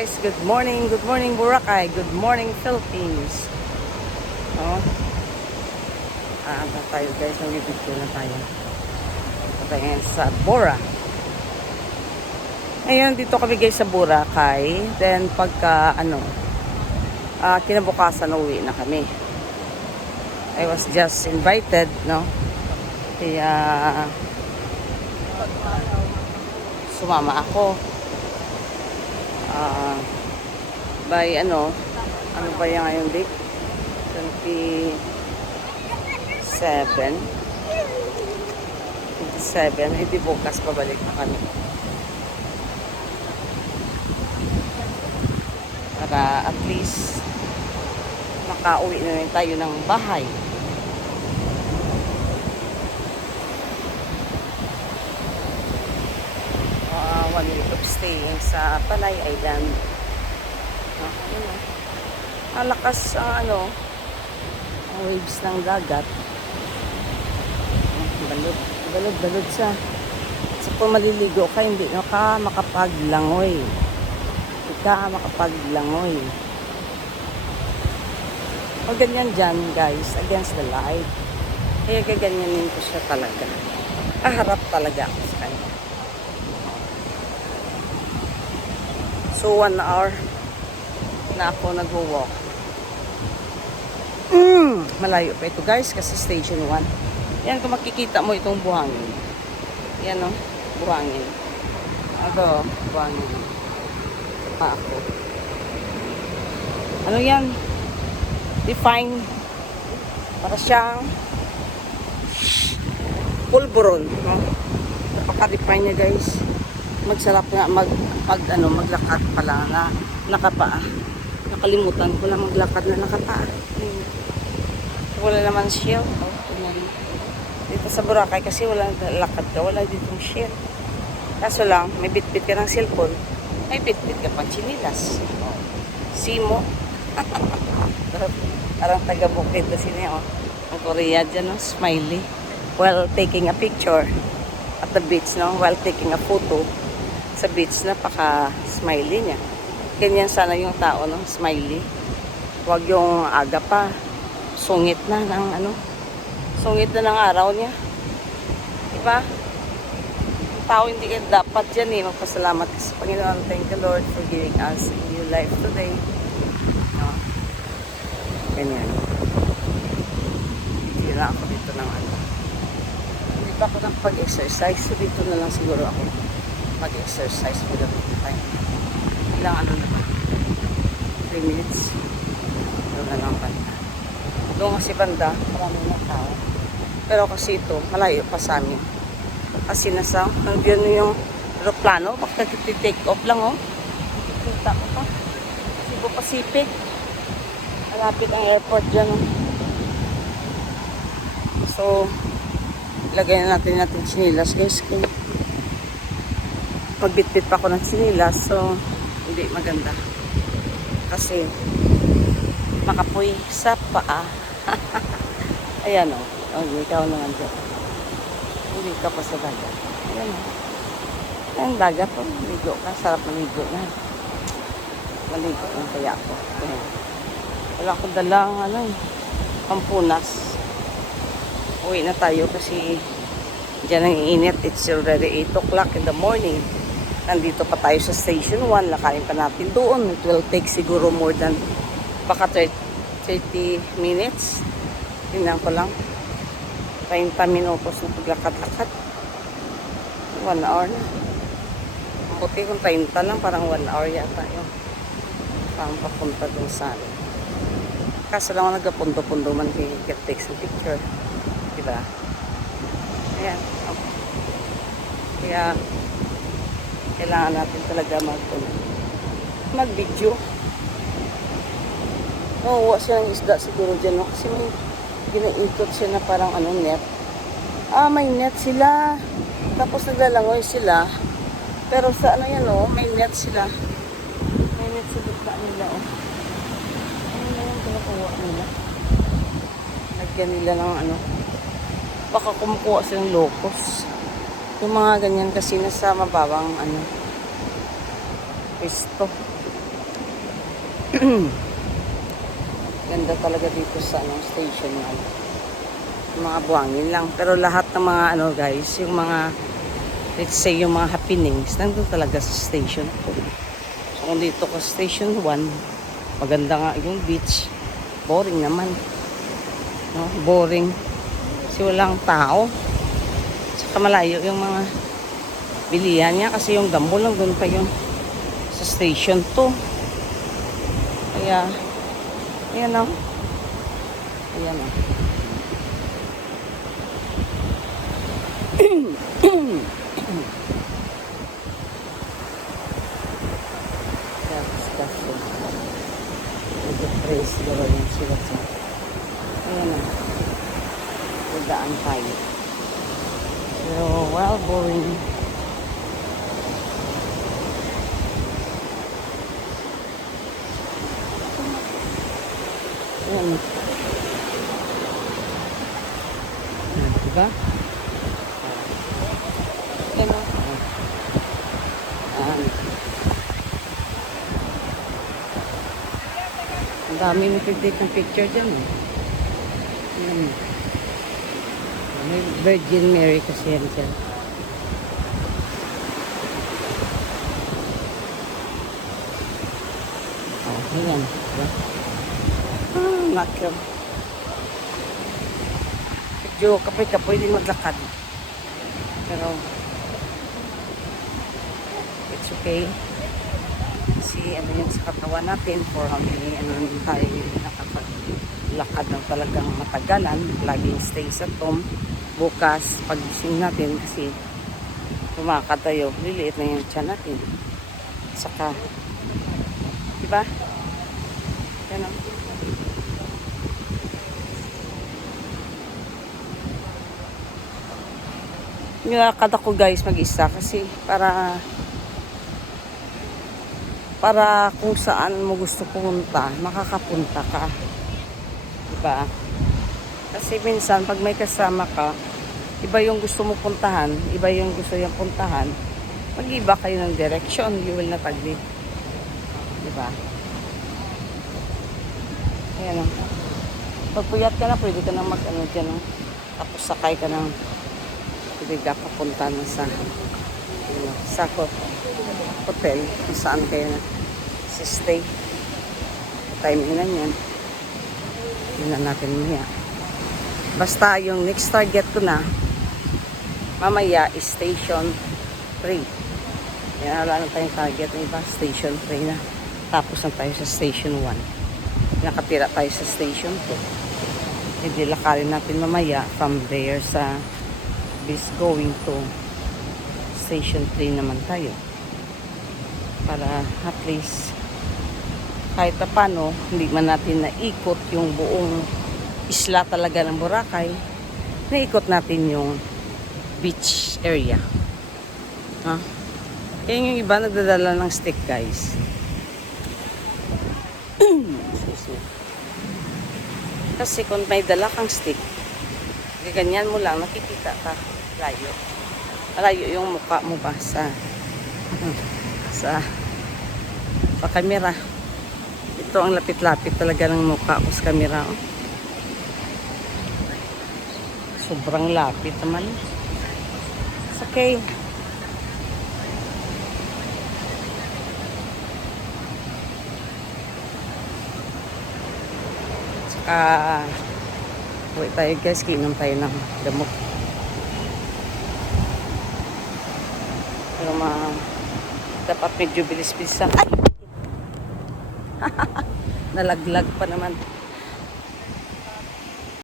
Guys, good morning Boracay, good morning Philippines. Oh, tayo guys, nagbibigyo na tayo. Tayo sa Bora. Ngayon, dito kami guys sa Boracay. Then, pagka, kinabukasan, uwi na kami. I was just invited, no? Kaya, sumama ako. By ano ba yung ngayon date? 27, hindi bukas pabalik na kami para at least makauwi na rin tayo ng bahay. One week of staying sa Panay Island. Malakas ang ang waves ng dagat. Balod siya. So kung maliligo ka, hindi ka makapaglangoy. Hindi ka makapaglangoy. O ganyan dyan guys, against the light. Kaya gaganyanin ko siya talaga. Harap talaga ako sa kanya. So 1 hour na ako nag-walk. Malayo pa ito guys kasi station 1. Yan, kung makikita mo itong buhangin. Yan o, buhangin. Ito, buhangin. Ito pa ako. Ano yan? Define. Para siyang pulburon. No? Napaka-define niya guys. Magsarap nga maglakad pala na nakapaa. Nakalimutan ko na maglakad na nakapaa. Wala naman shell. Dito sa Boracay kasi wala lakad ka, wala ditong shell. Kaso lang, may bitbit ka ng cellphone, may bitbit ka pang chinilas. Simo. Parang taga-bukid na sini, ang Korea dyan, smiley. While taking a picture at the beach, while taking a photo sa beach, napaka-smiley niya. Ganyan sana yung tao, smiley. Huwag yung aga pa. Sungit na ng sungit na ng araw niya. Diba? Ang tao hindi ka dapat dyan magpasalamat sa Panginoon. Thank you Lord for giving us a new life today. Ganyan. Tira ako dito ng Hindi pa ako ng pag-exercise. So dito na lang siguro ako mag-exercise for the time. Ilang na ba? 3 minutes. Doon na lang banda. Doon kasi banda, marami na tao. Pero kasi ito, malayo pa sa amin. Kasi nandiyan yung aeroplano, baka take off lang Kita ko pa. Cebu Pacific. Malapit ang airport dyan So, lagay na natin sinilas guys. Magbitbit pa ako ng sinilas, so hindi maganda. Kasi makapoy sa paa. Ayan ikaw naman dyan. Hindi ka pa sa dagat. Ayan ang dagat maligo ka, sarap maligo na. Maligo na kaya ako. Ayan. Wala akong dalang pampunas. Uwi na tayo kasi dyan ang init. It's already 8 o'clock in the morning. Nandito pa tayo sa station 1. Lakarin pa natin doon. It will take siguro more than baka 30 minutes. Tingnan ko lang. 30 minutos na paglakad-lakad. 1 hour na. Buti kung 30 lang, parang 1 hour yata yun. Parang papunta dun sa Kaso lang ako nagkapundo-pundo man get take some picture. Diba? Ayan. Kaya kailangan natin talaga mag-video. Nakuha siya ng isda siguro dyan, kasi may ginaikot siya na parang net. May net sila. Tapos naglalangoy sila. Pero sa may net sila. May net sa gitna nila, Ano na yung pinakuha nila? Lagyan nila ng baka kumukuha silang locos. Yung mga ganyan kasi nasa mababang pwesto. Ganda talaga dito sa station na mga buhangin lang. Pero lahat ng mga guys, yung mga let's say yung mga happenings nandun talaga sa station 2. So kung dito ka station 1, maganda nga yung beach. Boring naman. No? Boring. Kasi walang tao. Saka malayo yung mga bilihan niya kasi yung Gambo lang doon pa yun sa station 2. Kaya ayan o. Ayan o. Praise the Lord yung sila sa ayan o. Dadaan tayo. Pero well, boring. Ayan. Ayan, diba? Ayan o. Ayan. Ang dami nag-take ng picture dyan o. Ayan. May Virgin Mary kasi yan dyan. Oh, ayan. Diba? Nakyo. Medyo kapoy-kapoy din maglakad. Pero, it's okay. Kasi yun sa katawan natin for how many tayo nakapag-lakad ng talagang matagalan. Laging stay sa home. Bukas, pagising natin kasi tumakad tayo, liliit na yung tiyan natin. Saka, diba? Yan o. Nilakad ako guys mag-isa kasi para kung saan mo gusto pumunta, makakapunta ka. Diba? Kasi minsan pag may kasama ka, iba yung gusto mo puntahan, iba yung gusto yung puntahan, mag-iba kayo ng direction, you will not agree. Diba? Ayan o. Pag puyat ka na, pwede ka na dyan o. Tapos sakay ka ng pwede ka papunta na sa hotel kung saan kayo na stay. Timing na yan. Yun na natin maya. Basta yung next target ko na mamaya is station 3. Yan, wala na tayong target na iba. Station 3 na. Tapos na tayo sa station 1. Nakatira tayo sa station 2. Hindi lakarin natin mamaya from there sa is going to station 3 naman tayo para at least kahit pa paano hindi man natin naikot yung buong isla talaga ng Boracay, naikot natin yung beach area. Yan yung iba nagdadala ng stick guys. Kasi kung may dala kang stick, ganyan mo lang, nakikita ka layo. Layo yung mukha mo ba sa camera. Ito ang lapit-lapit talaga ng mukha ko sa camera. Oh. Sobrang lapit naman. It's okay. Saka uwi tayo guys, kiinom tayo ng gamot. Pero dapat medyo bilis-bilisan. Ay! Nalaglag pa naman.